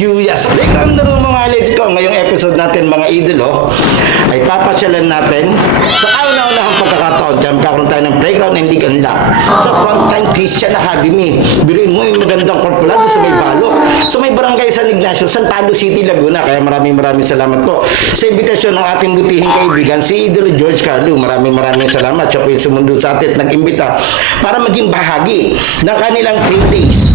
Yuyas Playground na rin mga let's go. Ngayong episode natin mga idolo ay papasyalan natin sa kauna-unahang pagkakataon. Diyan magkakaroon tayo ng playground and league unlock sa Frontline Christian Academy. Biruin mo yung magandang korpulado sa may balo. Sa may barangay San Ignacio, San Pablo City, Laguna. Kaya maraming salamat po sa imbitasyon ng ating butihing kaibigan si Idolo George Carlo. Maraming salamat. Siya po yung sumundo sa atin at nag-imbita para maging bahagi ng kanilang 3 days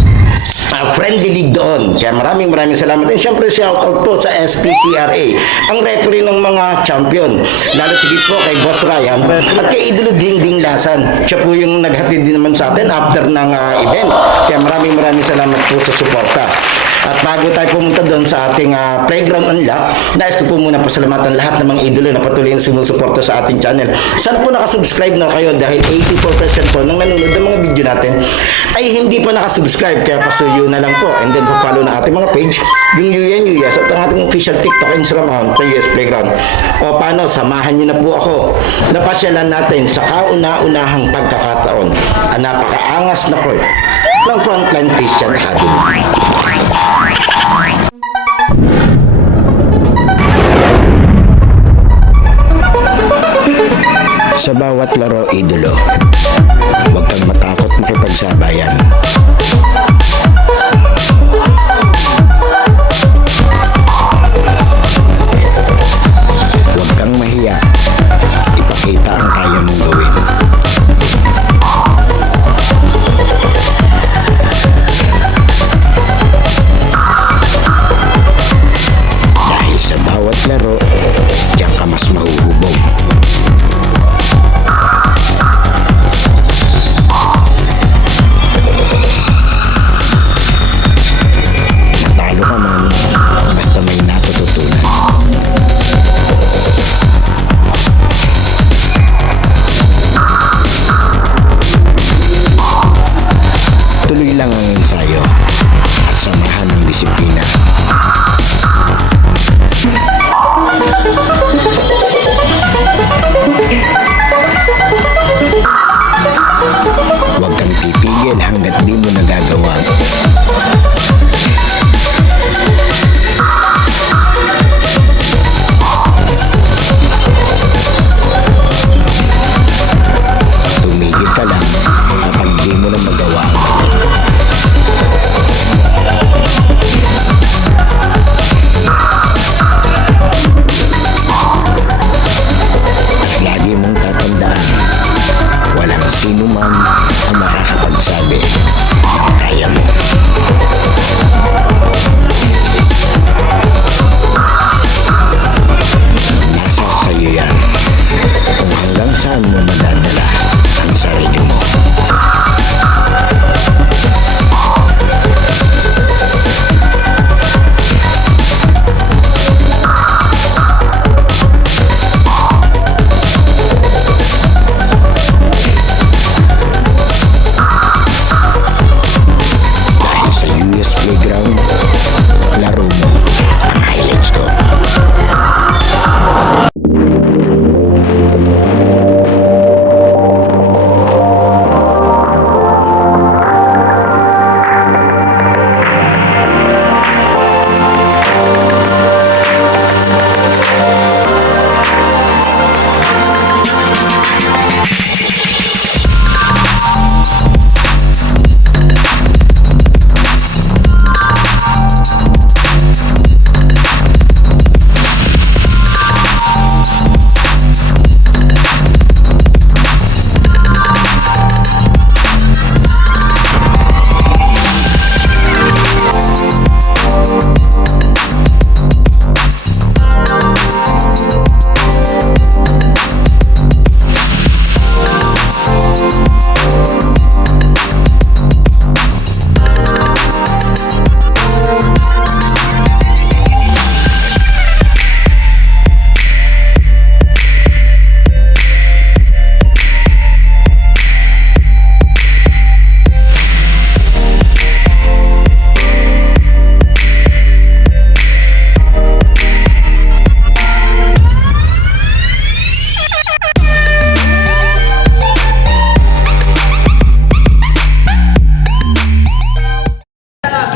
friendly league doon. Kaya maraming salamat. And syempre shout out po sa SPCRA, ang referee ng mga champion. Lalo tigit po kay Boss Ryan at kay Idolo Ding Lasan. Siya po yung naghatid din naman sa atin after ng event. Kaya maraming salamat po sa suporta. At bago tayo pumunta doon sa ating playground unlock, nais ko po muna pasalamatan lahat ng mga idolo na patuloy na sumusuporta sa ating channel. Sana po nakasubscribe na kayo dahil 84% po ng nanonood ng mga video natin ay hindi pa nakasubscribe. Kaya pasuyo na lang po. And then follow na ating mga page, yung Yuyas at ang ating official TikTok and Instagram account, Yuyas Playground. O paano, samahan niyo na po ako. Napasyalan natin sa kauna-unahang pagkakataon ang napakaangas na court ng Frontline Christian Academy. Sa bawat laro, idolo, huwag kang matakot makipagsabayan. Huwag kang mahiya. Ipakita ang kaya mong gawin. Dahil sa bawat laro, diyan ka mas mahuhubog.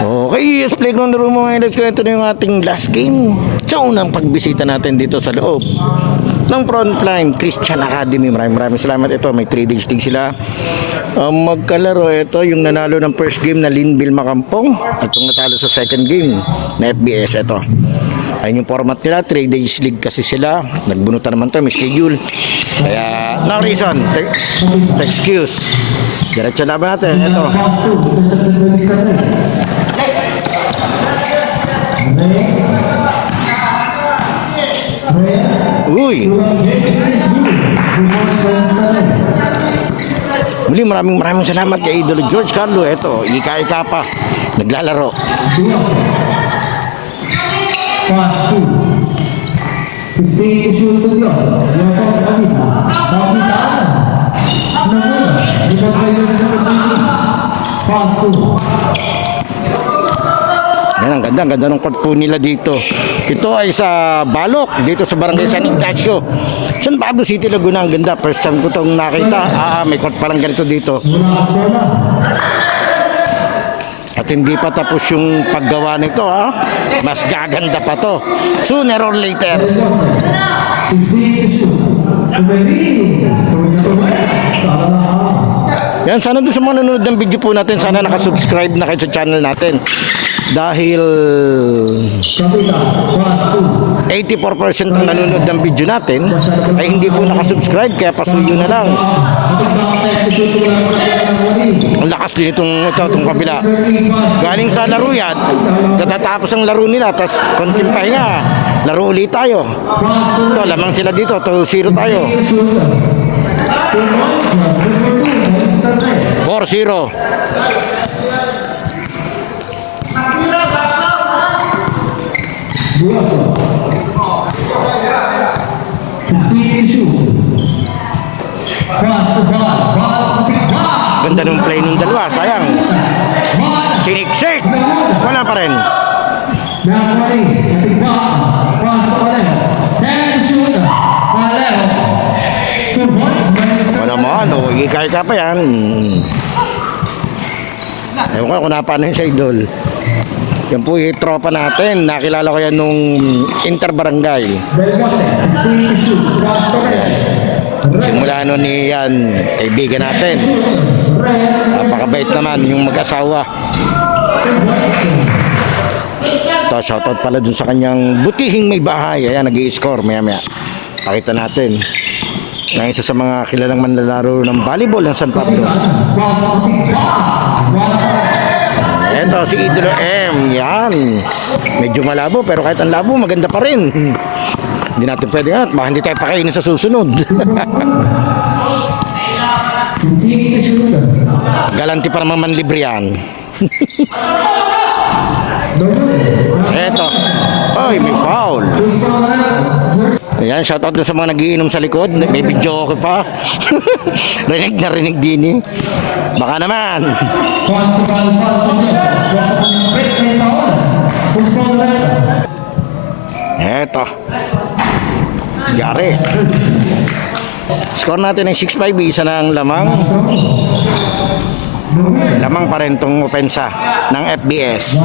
Okay, yes, playground na room mga idols ko. Ito na yung ating last game. So, unang pagbisita natin dito sa loob ng Frontline Christian Academy. Maraming salamat. Ito, may 3 days league sila. Magkalaro, ito yung nanalo ng first game na Linville Makampong at yung natalo sa second game na FBS. Ito, ayun yung format nila. 3 days league kasi sila. Nagbunutan naman to, may schedule. Kaya, no reason to excuse. Diretso laban natin. Ito. Uy. Muli, maraming salamat kay Idol George Carlo. Ito, ika-ika pa. Naglalaro. Pass 2. 15 to shoot to Dios. Dios ang Abita. Kapitan. Namuna. Ibang players na Pass 2. Yan, ang ganda ng court po nila dito. Ito ay sa Balok, dito sa Barangay San Ignacio, San Pablo City, Laguna. Ang ganda, first time ko itong nakita. May court palang ganito dito. At hindi pa tapos yung paggawa nito, mas gaganda pa to sooner or later. Yan, sana doon sa mga nanonood ng video po natin, sana nakasubscribe na kayo sa channel natin. Dahil 84% ng nanonood ng video natin ay hindi po nakasubscribe, kaya pasuyo na lang. Ang lakas din itong kabila. Galing sa laro yan, natatapos ang laro nila, tapos konting pahinga, laro ulit tayo. Ito, lamang sila dito, 2-0 tayo. 4-0. Buoso. 15 to shoot. Cross the ball. Ganda nung play nung dalawa, sayang. Siniksik. Wala pa rin. Napoli. Natigba. Cross the ball. 10 to shoot. Valero. 2 points. Wala mo, ikay-ka pa yan. Ewan ko kung napano yun sa Idol. Yan po yung tropa natin. Nakilala ko yan nung interbarangay. Simula nun ni yan, kaibigan natin. Napakabait naman yung mag-asawa. Ito, shoutout pala dun sa kanyang butihing may bahay. Ayan, nag-i-score maya-maya. Pakita natin. Na isa sa mga kilalang manlalaro ng volleyball ng San Pablo. Eto, si Idolo M. Yan. Medyo malabo, pero kahit ang labo, maganda pa rin. Hindi natin pwede nga, baka hindi tayo pakainin sa susunod. Galanti pa naman manlibre yan. Eto. Ay, may foul. Ayan, shoutout doon sa mga nagiinom sa likod. May video ko pa. rinig din eh. Baka naman. Eto. Yari. Score natin ay 6-5. Isa na ang lamang. Lamang pa rin itong opensa ng FBS.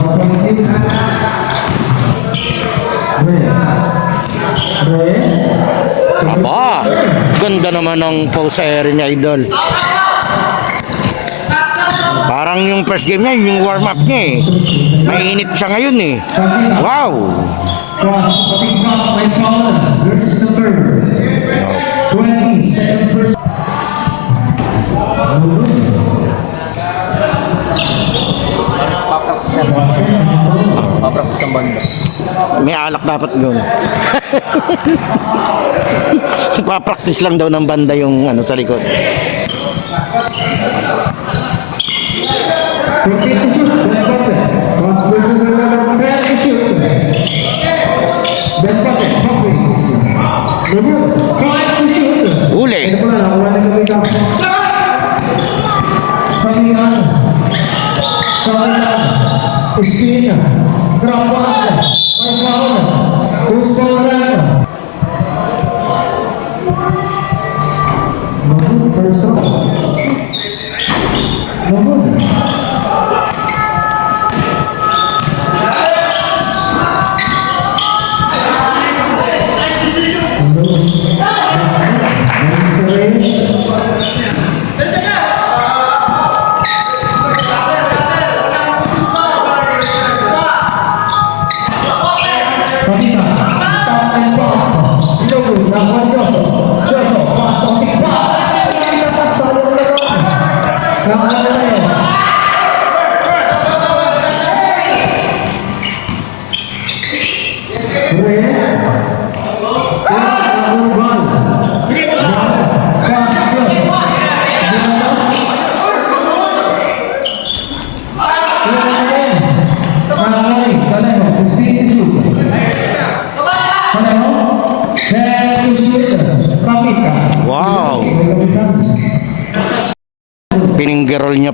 Aba, ganda naman ng pose air niya, Idol. Parang yung first game niya, yung warm up niya eh. Mainit siya ngayon eh. Wow! Papraktis ang banda. May alak dapat yun. Papraktis lang daw ng banda yung ano sa likod. Uli. Espina, Trapaça, Paula, os Colorado.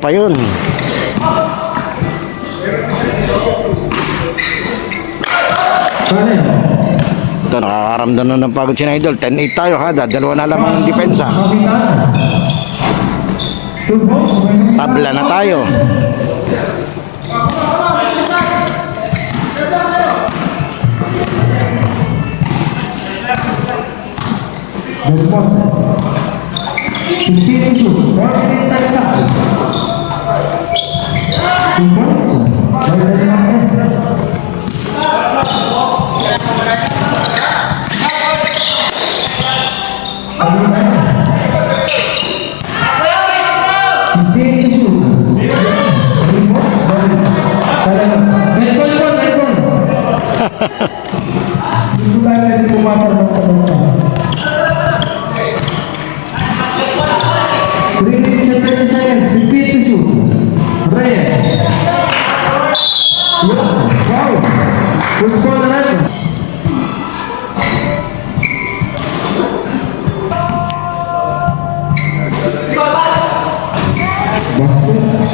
pa yun. Pareho. Ito, nakakaramdam na ng pagod si na Idol. 10-8 tayo ha, dalawa na lang ang depensa. Kapitana. 2 points. Tabla na tayo. Belmont. 15 to 4 inside side. 2 points. By Belmont.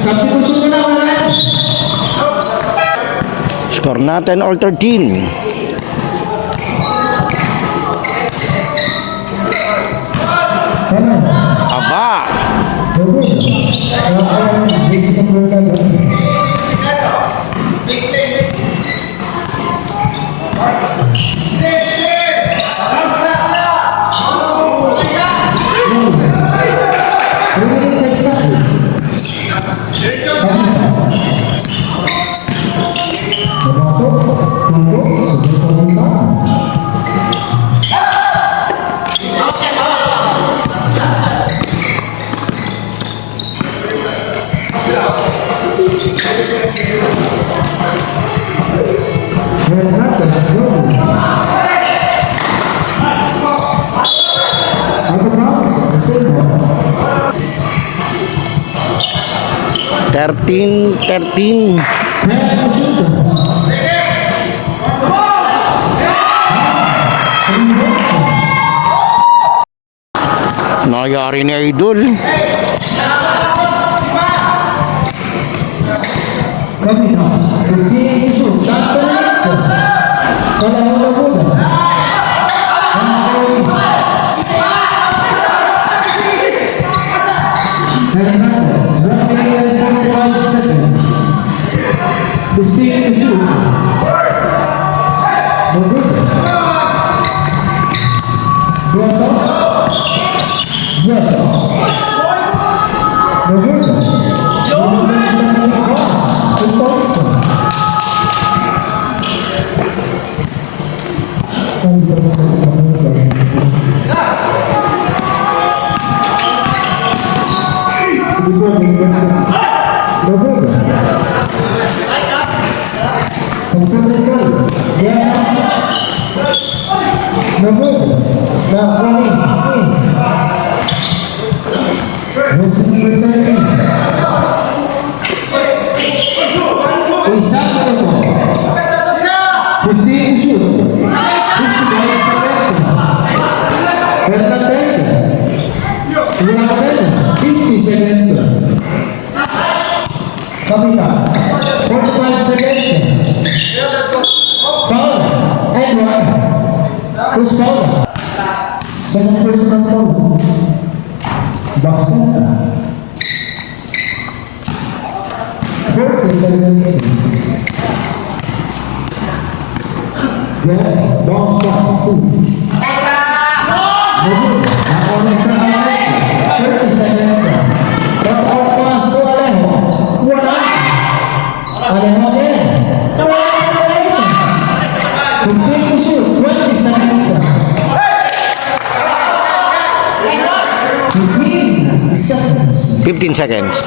Substitution muna wala. Score natin all 13. Aba! Thirteen. Nangyari ni Idol. Kapita, continue to shoot. Last 10 minutes. Pareho na muna. Hernandez, running in 45 seconds. 15 to shoot. No good. Grosso. No good. Kapita, 45 seconds. Foul and one. Who's foul? Second personal foul. Basket. 40 seconds. Yeah, bounce pass. 30 seconds. But out pass to Alejo. Wala. Alejo again. 15 to shoot. 20 seconds. 15 seconds. 15 seconds.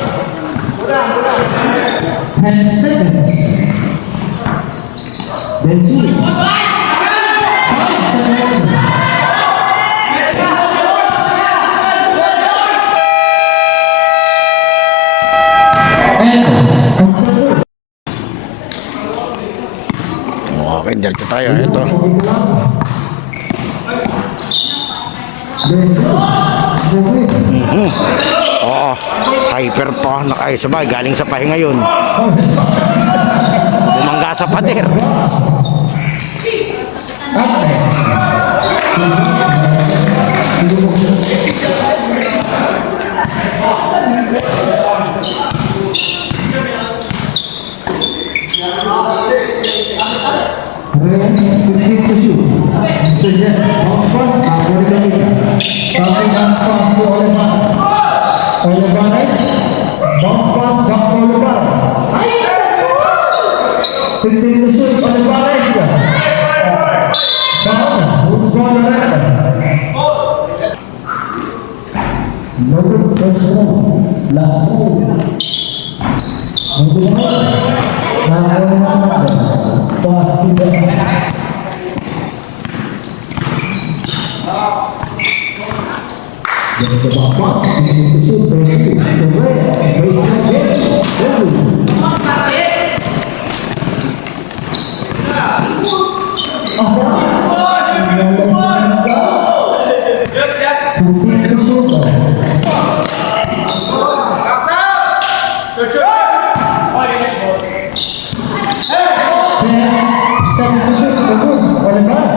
10 seconds. Then shoot. 5 seconds. Okay, dito tayo. Ito. Oo. Naka-hyper pa. Sabay, galing sa pahinga yun. Bumangga sa pader. Last move.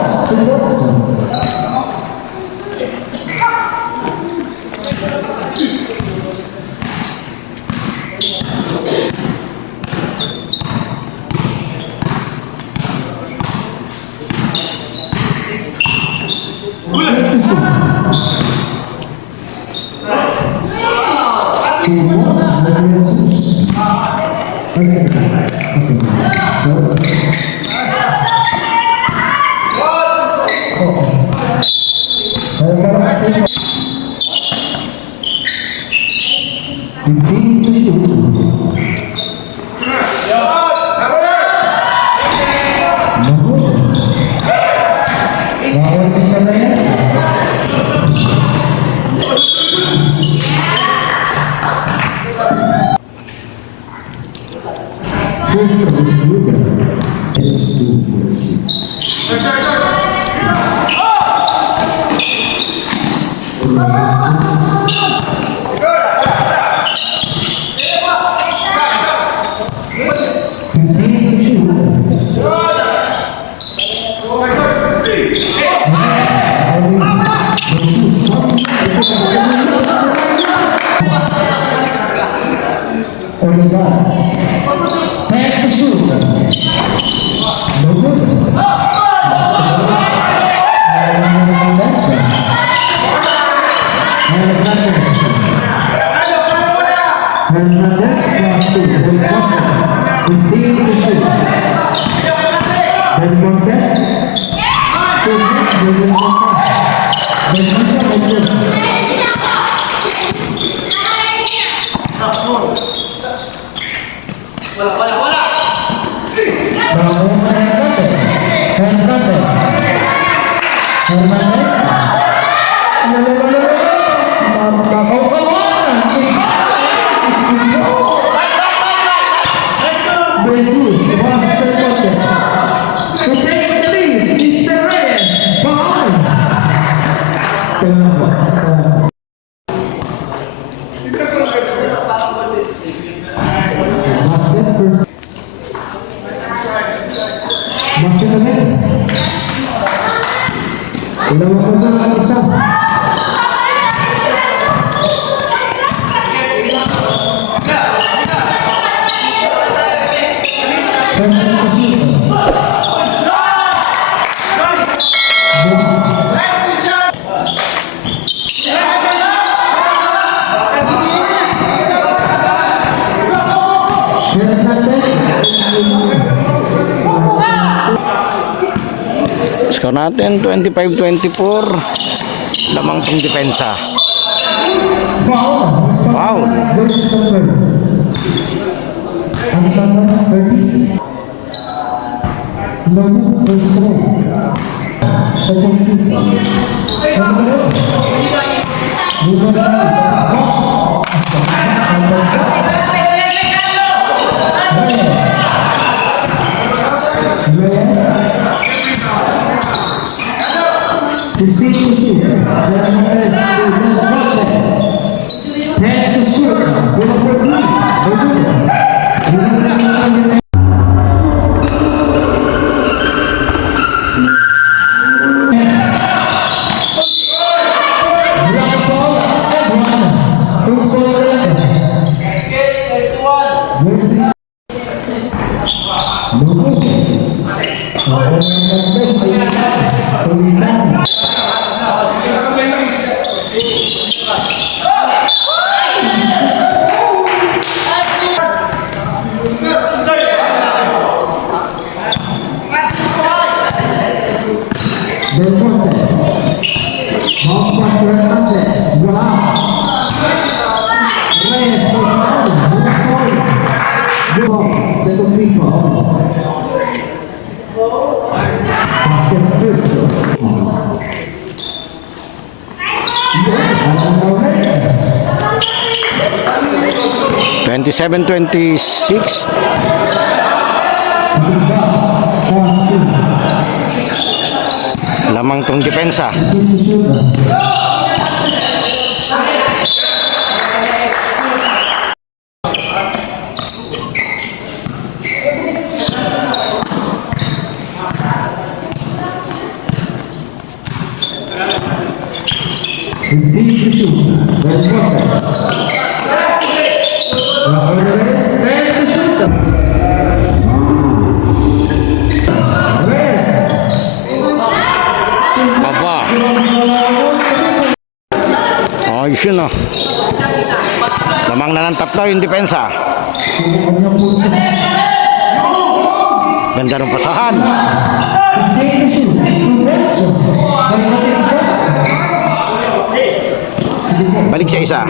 Pass to the Score natin 25-24. Lamang pang depensa. Foul. Shoot. Lubog. Ako yung best. Sulitan. Del Monte. Bounce pass to Hernandez. Wala. Reyes for foul. Who's foul? Good. Second free foul. Basket first. Yeah, 27-26. Lamang tong depensa. Baba. Ayos yun oh. Lamang na ng tatlo yung depensa. Ganda ng pasahan. Balik sa isa.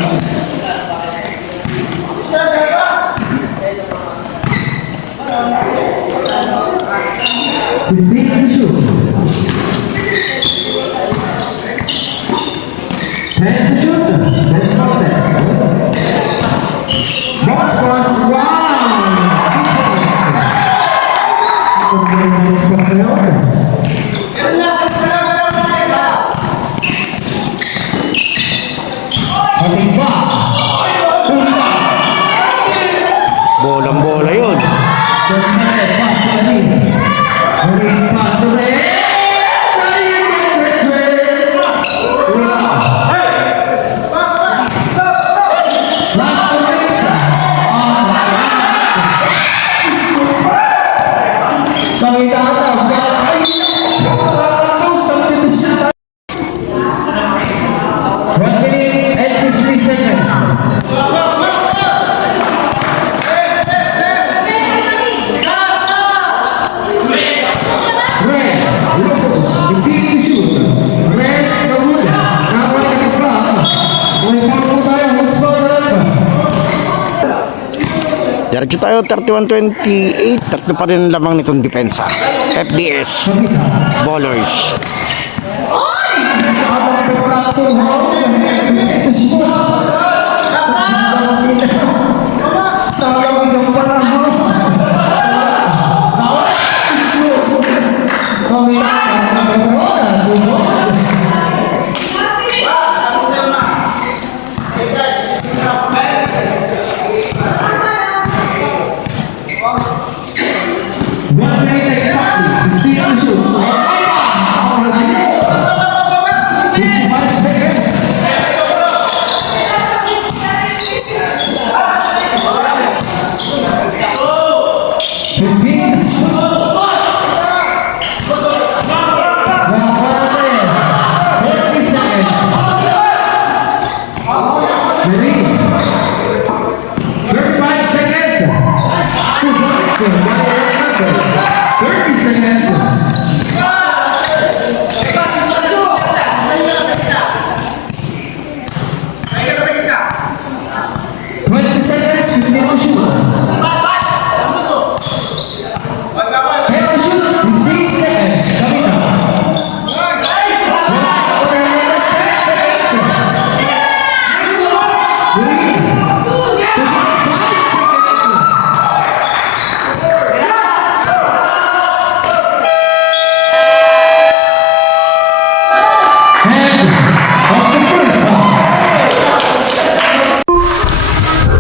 Bolang-bola yun. Diretso tayo, 31-28. Tatlo pa rin lamang nitong depensa. FDS Ballers.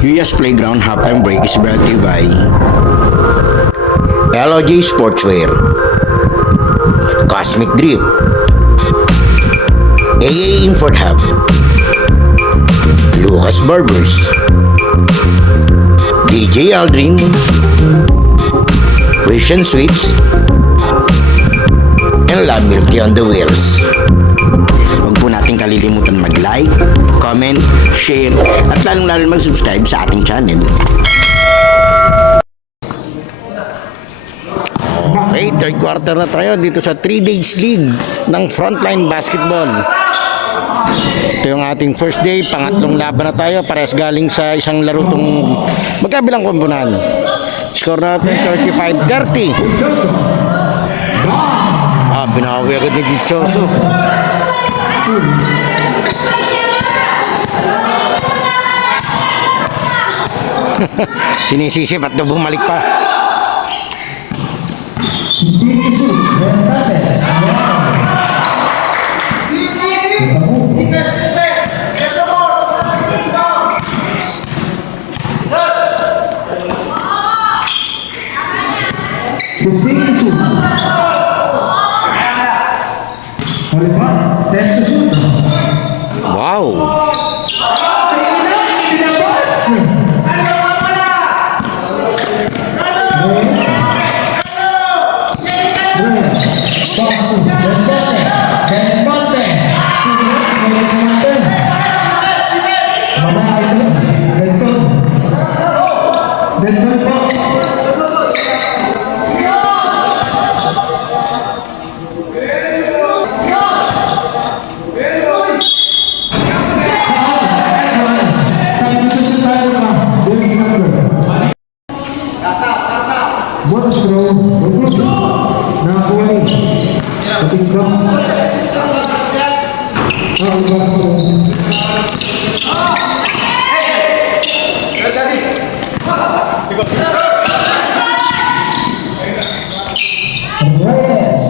US Playground halftime break is brought to you by LOG Sportswear, Cosmic Drip, AA Import Hub, Lucas Barbers, DJ Aldrin, Vision Sweets, and La Milky on the Wheels. Huwag po natin kalilimutan mag-like, comment, share, at lalong-lalo mag-subscribe sa ating channel. Okay, third quarter na tayo dito sa 3 days league ng Frontline Basketball. Ito yung ating first day, pangatlong laban na tayo, parehas galing sa isang laro tong magkabilang komponan. Score natin 35-30. Binawi agad ni Dichoso. Sinisisip at bumalik pa. Wow. Bonus bro, good. Napoli. Keting bro. Bonus bro. Reyes.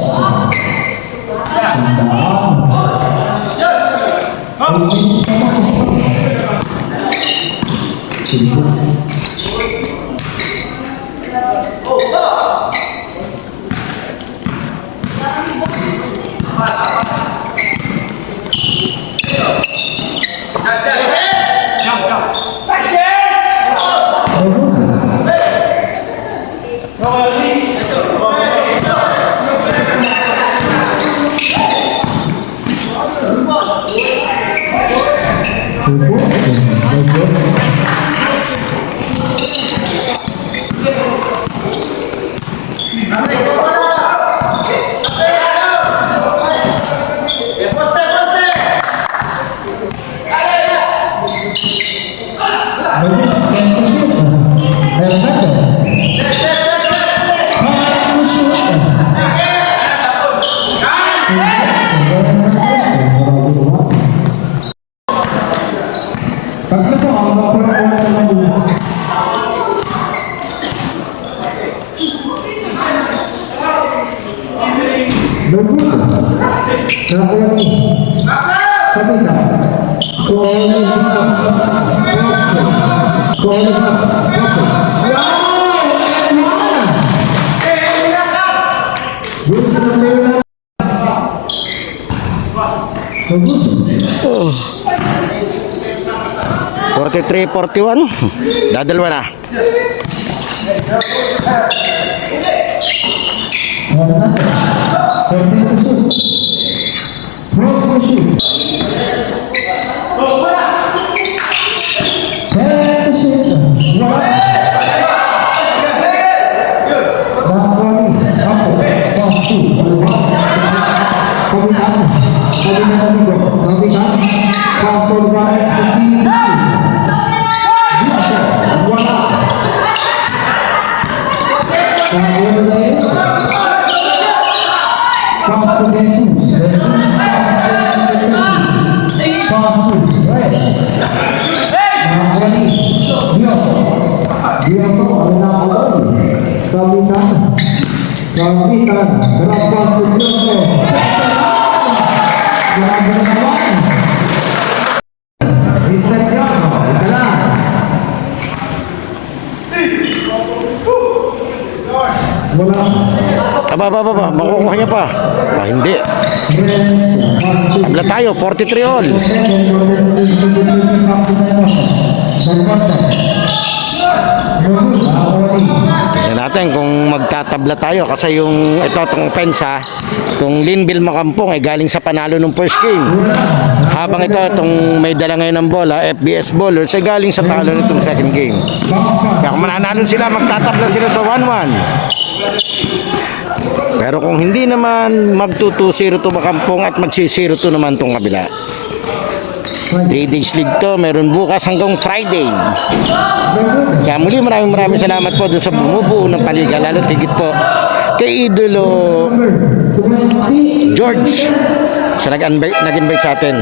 Oh. 43-41. Dadalwa na. Aba, makukuha niya pa. Hindi. Abla tayo, 43 all. Yan natin kung magtatabla tayo kasi itong pensa, itong Linville Makampong ay galing sa panalo ng first game. Habang itong may dala ngayon ng bola, FBS Bowlers ay galing sa talo nitong second game. Kaya kung mananalo sila, magtatabla sila sa 1-1. Pero kung hindi naman, mag-2-0 to Makampong at mag-0 to naman tong kabila. 3 days league to, meron bukas hanggang Friday. Kaya muli maraming salamat po dun sa bumubuo ng paliga, lalo tigit po kay Idolo George sa nag-invite sa atin.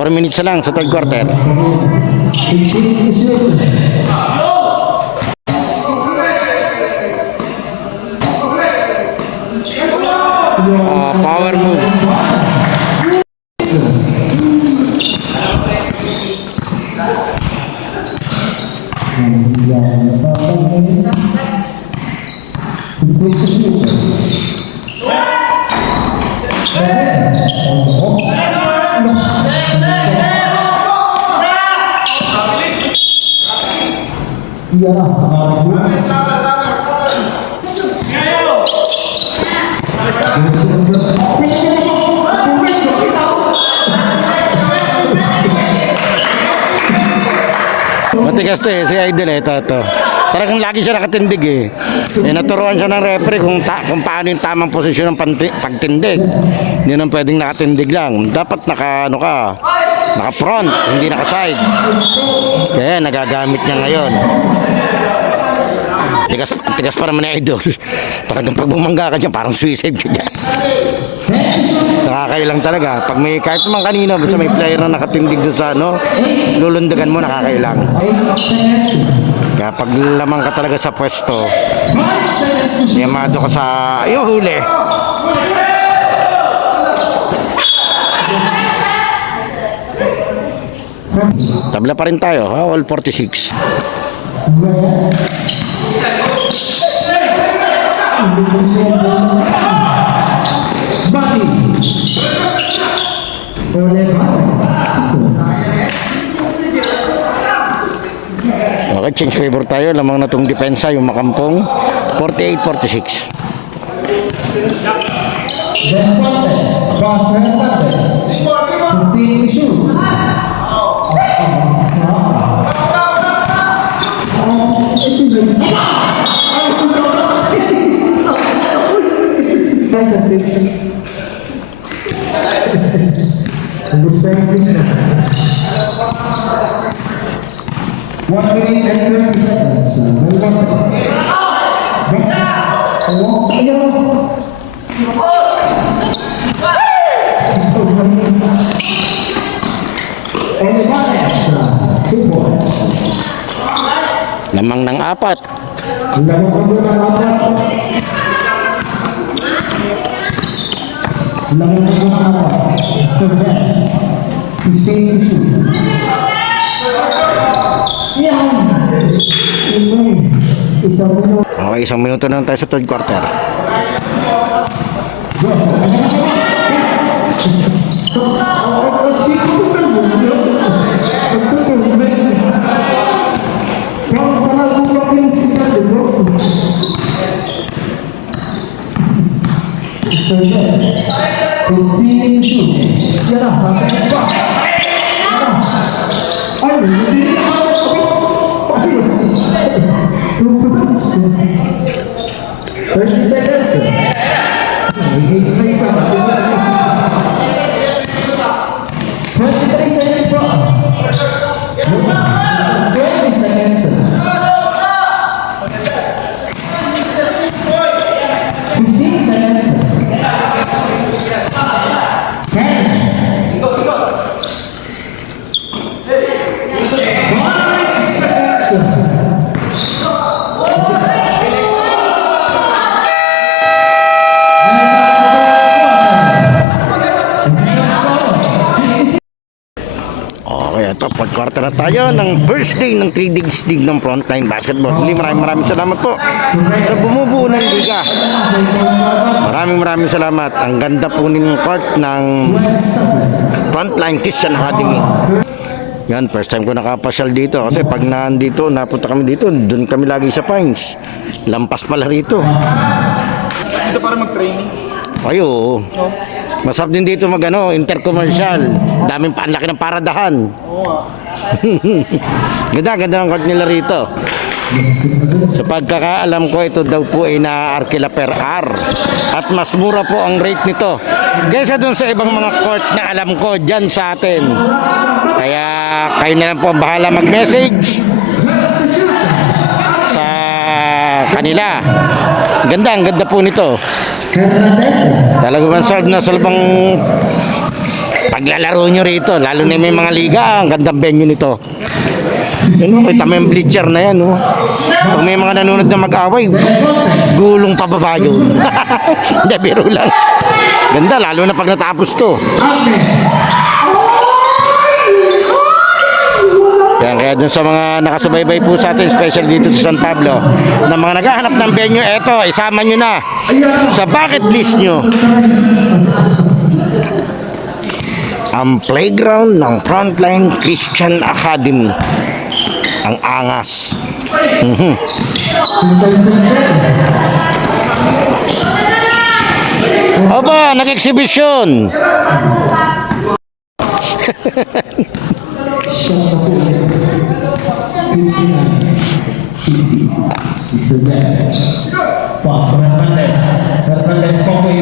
Four minutes na lang sa third quarter. Power move. Matigas to si Idol ito. Talagang lagi siya nakatindig naturuan siya ng referee kung paano yung tamang posisyon ng pagtindig. Hindi naman pwedeng nakatindig lang. Dapat naka front, hindi naka side. Kaya nagagamit niya ngayon. Tigas pa naman ni Idol. Talagang pag bumangga ka dyan, parang suicide ka dyan. Nakakailang talaga. Pag may kahit naman kanina, basta may player na nakatindig sa lulundagan mo, nakakailang. Kaya pag lamang ka talaga sa pwesto, yamado ka sa yung huli. Tabla pa rin tayo, all 46. Okay, change favor tayo. Lamang na itong depensa, yung Makampong. 48-46. Then Foster Hernandez, 15 to shoot. One minute and 30 seconds. Lamang ng 4. Lamang ng 4. 15 to shoot. Yeah. Okay, 1 minuto na lang tayo sa third quarter. Continue shoot. Yan na, nasa iba. Ay, hindi na ako. 2 points. 30 seconds. Ay, 23 seconds po. 20 seconds. 15 seconds. 5 seconds. Okay, ito, fourth quarter na tayo ng first day ng 3 days league ng Frontline Basketball. Muli, maraming salamat po sa bumubuo ng liga. Maraming salamat. Ang ganda po ng court ng Frontline Christian Academy. Yan, first time ko nakapasyal dito kasi pag naandito, napunta kami dito, doon kami lagi sa Pines. Lampas pala rito. Dito para mag-training. Ay, oo. Masarap din dito intercommercial. Daming ang laki ng paradahan. Ganda ang court nila rito. Sa pagkakaalam ko, ito daw po ay na-arkila per hour. At mas mura po ang rate nito kaysa dun sa ibang mga court na alam ko dyan sa atin. Kaya kayo na lang po ang bahala mag-message sa kanila. Ang ganda po nito. Talagang salbang paglalaro nyo rito, lalo na may mga liga. Ang gandang venue nito. Yun, kita mo yung bleacher na yan. Pag may mga nanonood na mag-away, gulong pababa yun. Hindi, biro lang. Ganda, lalo na pag natapos to. Kaya dun sa mga nakasubaybay po sa atin, special dito sa San Pablo, na mga naghahanap ng venue, eto, isama nyo na sa bucket list nyo ang playground ng Frontline Christian Academy. Ang angas. Aba, nag-exhibition.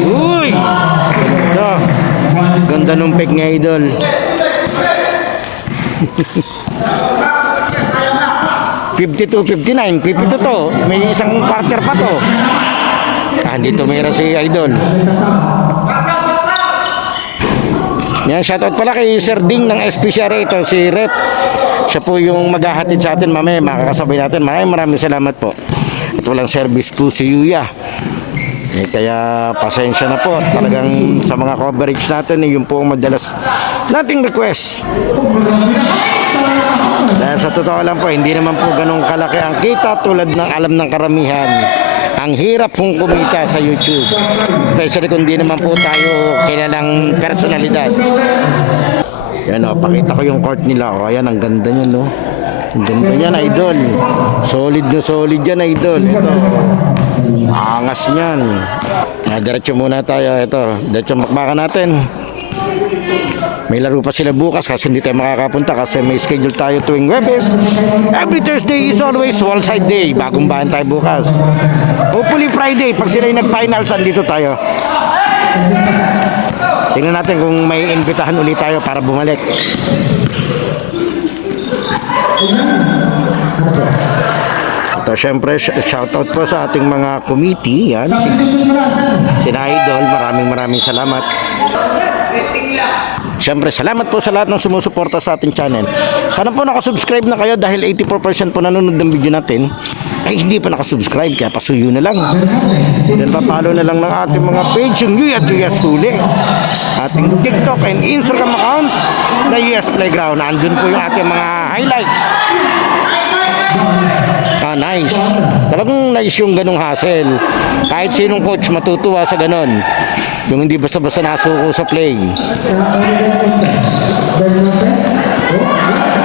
Uy! Ganda nung peg niya, idol. $52, $59, $52 to. May isang quarter pa to. Dito mayroon si idol. Yan, shoutout pala kay Sir Ding ng SPCRA. Ito si Rep. Siya po yung maghahatid sa atin mamaya, makakasabay natin. Maraming salamat po. At walang service po si Yuya. Kaya pasensya na po. Talagang sa mga coverage natin, yun po ang madalas nating request. Dahil sa totoo lang po, hindi naman po ganun kalaki ang kita tulad ng alam ng karamihan. Ang hirap pong kumita sa YouTube. Especially kung di naman po tayo kilalang personalidad. Yan o, pakita ko yung court nila. O, ayan, ang ganda niya, no? Ang ganda niyan, idol. Solid yan, idol. Ito. Angas niyan. Diretso muna tayo. Ito, diretso makbaka natin. May laro pa sila bukas kasi hindi tayo makakapunta kasi may schedule tayo tuwing Webes. Every Thursday is always Wallside Day. Bagong bahan tayo bukas. Hopefully Friday, pag sila yung nag-finals, andito tayo. Tingnan natin kung may imbitahan ulit tayo para bumalik. Ito, syempre, shoutout po sa ating mga committee. Yan, sina Idol, maraming salamat. Siyempre, salamat po sa lahat ng sumusuporta sa ating channel. Sana po nakasubscribe na kayo dahil 84% po nanonood ng video natin ay hindi pa nakasubscribe, kaya pasuyo na lang. Then papalo na lang ng ating mga page, yung US Huli, ating TikTok and Instagram account na US Playground. Nandun po yung ating mga highlights. nice. Talagang nice yung ganung hassle. Kahit sinong coach matutuwa sa ganon. Yung hindi basta-basta nasuko sa play.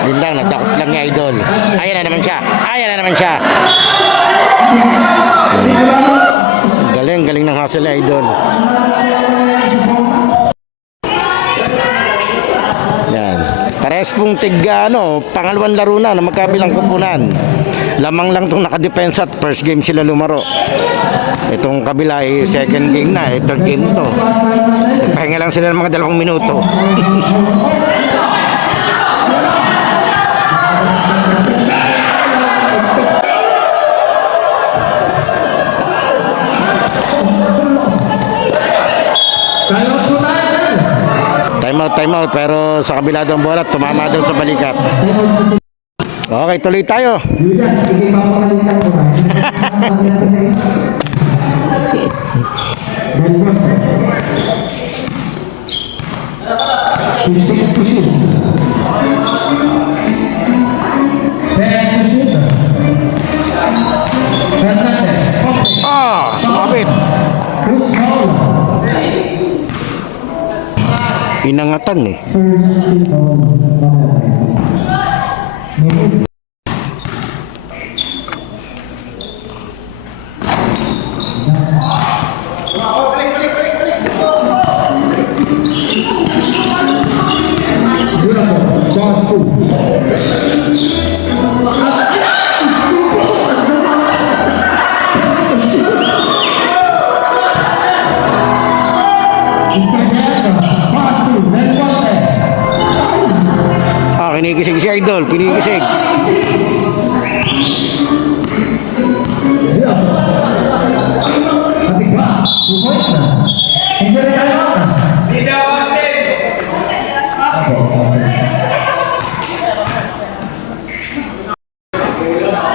Yun lang, natakot lang ni Idol. Ayan na naman siya. Ayan na naman siya. Galing ng hustle ni Idol. Yan. Parehas pong tiga, pangalawang laro na magkabilang kupunan. Lamang lang itong nakadepensa at first game sila lumaro. Itong kabila ay second game na, third game to. Pahinga lang sila ng mga 2 minuto. Time out, pero sa kabila daw ang bola, tumama daw sa balikat. Okay, tuloy tayo. Sumabit. Inangatan eh. Kinigisig si Idol, kinigisig.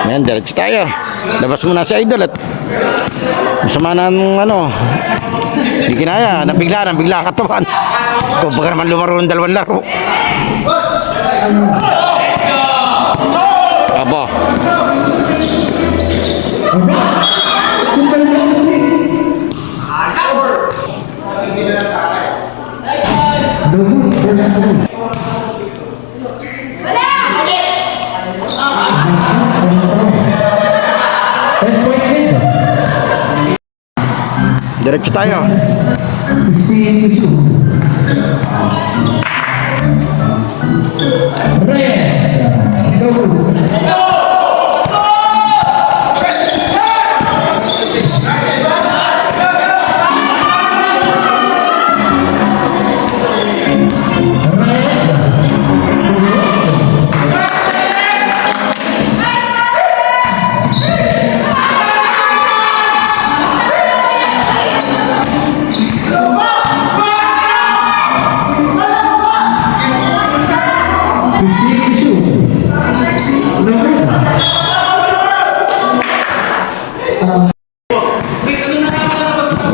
Ayan, diretso tayo. Labas muna si Idol at masama ng hindi kinaya, nabigla katawan. Ito, baka naman lumaro ng 2 laro. Aba. Diretso tayo.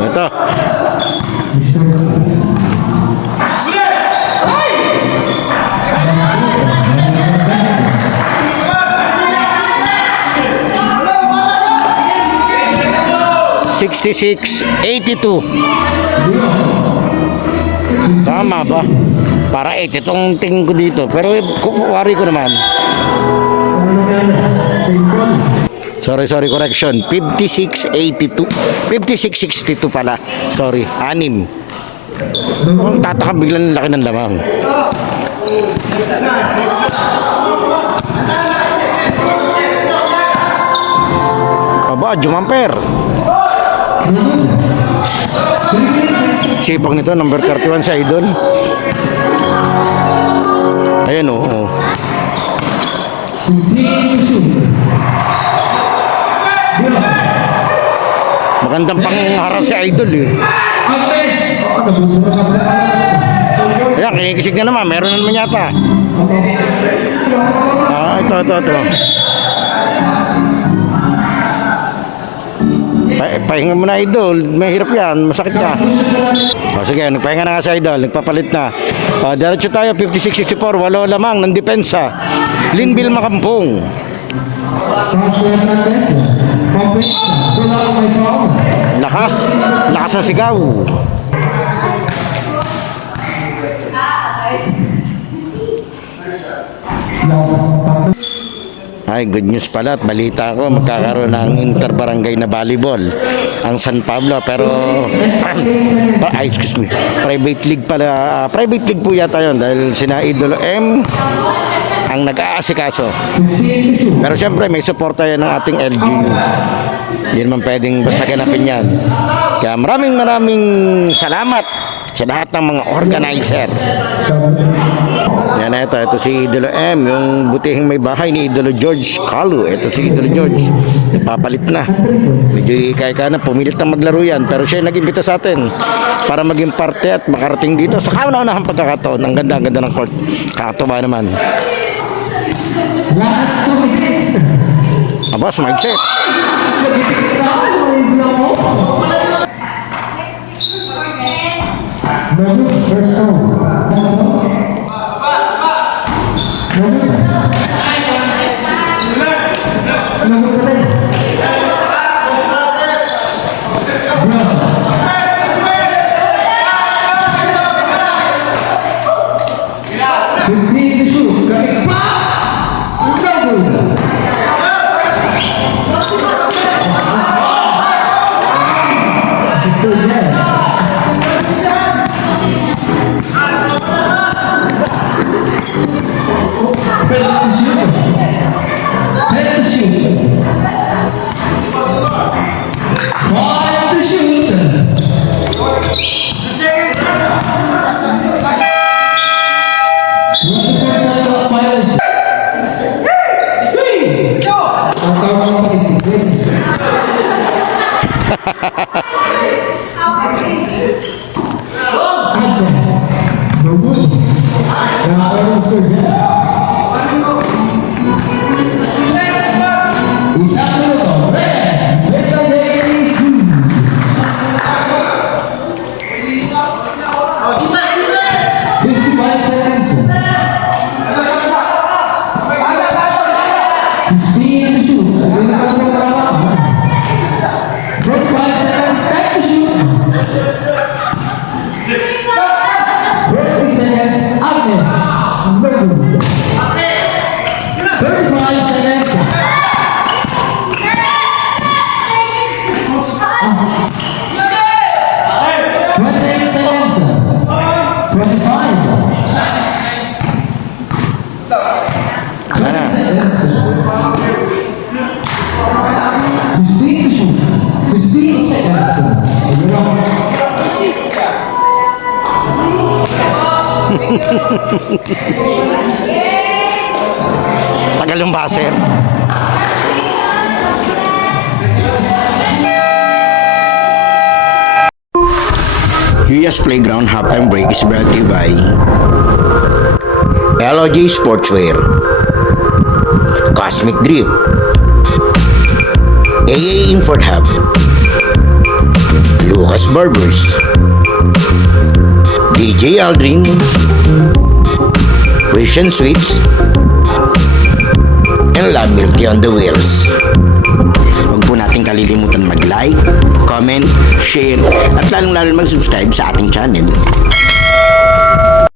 Ito. 66-82. Tama ba? Para 8 itong tingin ko dito. Pero worry ko naman. Sorry, correction. 56-82. 56-62 pala. Sorry, 6. Tataka biglang laki ng lamang. Aba, jumamper. Sipag nito, number 31 sa Idol. Ayan o. Magandang pangharap si Idol eh. Ayan, kinikisig na naman. Meron na naman yata. Ito. Pahinga mo na, Idol. Mahirap yan. Masakit ka. Sige, nagpahinga na nga si Idol. Nagpapalit na. Diretso tayo. 56-64. 8 lamang ng depensa. Linville Makampong. Pass Hernandez. Complete. Pull out my foul. Lakas. Lakas ng sigaw. Ay, good news pala at balita ko magkakaroon ng interbarangay na volleyball ang San Pablo pero excuse me, private league pala, private league po yata yun dahil sina Idolo M ang nag-aasikaso. Pero siyempre may suporta yan ng ating LGU. Hindi naman pwedeng basta ganapin yan. Kaya maraming salamat sa lahat ng mga organizer. Yan na ito si Idolo M, yung butihing may bahay ni Idolo George Kalu. Ito si Idolo George, papalit na. Medyo kaya na, pumilit na maglaro yan. Pero siya nag-imbita sa atin para maging parte at makarating dito sa kauna-unahang pagkakataon. Ang ganda ng court. Kakatuwa naman. Last 2 minutes. Abas, mindset. First home. Tagal yung baser. Julia's Playground halftime break is brought to you by LOG Sportswear, Cosmic Drip, AA Import Hub, Lucas Barbers, DJ Aldrin, Christian Sweets, and Love Milky on the Wheels. Huwag po natin kalilimutan mag-like, comment, share, at lalong-lalo mag-subscribe sa ating channel.